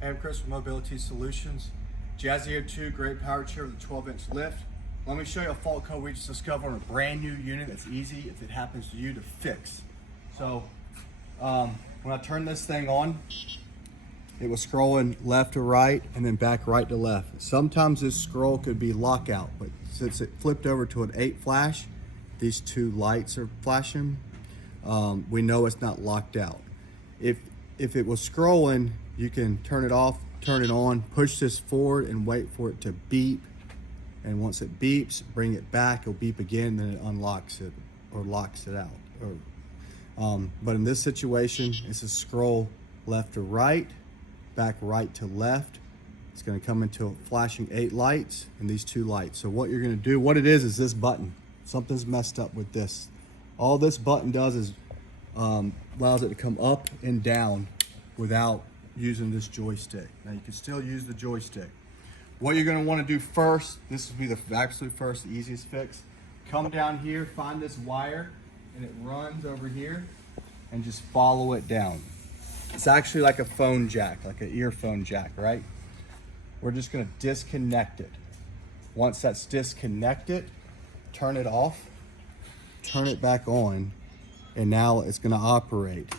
Hey, I'm Chris from Mobility Solutions. Jazzy Air 2, great power chair with a 12-inch lift. Let me show you a fault code we just discovered on a brand new unit that's easy, if it happens to you, to fix. So when I turn this thing on, it was scrolling left to right and then back right to left. Sometimes this scroll could be lockout, but since it flipped over to an 8 flash, these two lights are flashing. We know it's not locked out. If it was scrolling, you can turn it off, turn it on, push this forward and wait for it to beep. And once it beeps, bring it back, it'll beep again, then it unlocks it or locks it out. But in this situation, it's a scroll left to right, back right to left. It's gonna come into flashing 8 lights and these 2 lights. So what you're gonna do, what it is this button. Something's messed up with this. All this button does is allows it to come up and down without using this joystick. Now you can still use the joystick. What you're gonna wanna do first, this would be the absolute first, the easiest fix. Come down here, find this wire, and it runs over here, and just follow it down. It's actually like a phone jack, like an earphone jack, right? We're just gonna disconnect it. Once that's disconnected, turn it off, turn it back on, and now it's gonna operate,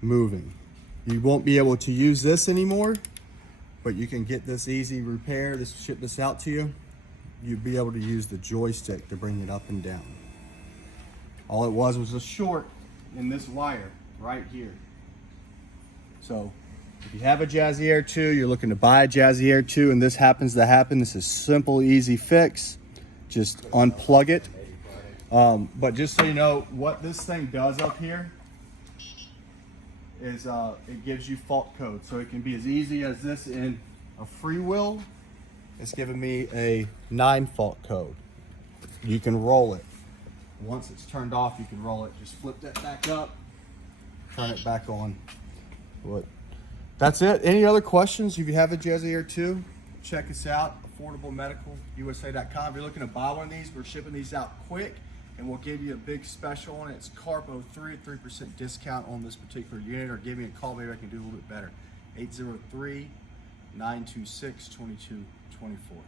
moving. You won't be able to use this anymore, but you can get this easy repair, ship this out to you. You'll be able to use the joystick to bring it up and down. All it was a short in this wire right here. So if you have a Jazzy Air 2, you're looking to buy a Jazzy Air 2 and this happens to happen, this is simple, easy fix. Just unplug it. But just so you know, what this thing does up here is it gives you fault code. So it can be as easy as this in a freewheel. It's giving me a 9 fault code. You can roll it. Once it's turned off, you can roll it. Just flip that back up, turn it back on. That's it. Any other questions? If you have a Jazzy Air 2, check us out, affordablemedicalusa.com. If you're looking to buy one of these, we're shipping these out quick, and we'll give you a big special on it. It's CARPO3, 3% discount on this particular unit, or give me a call, maybe I can do a little bit better. 803-926-2224.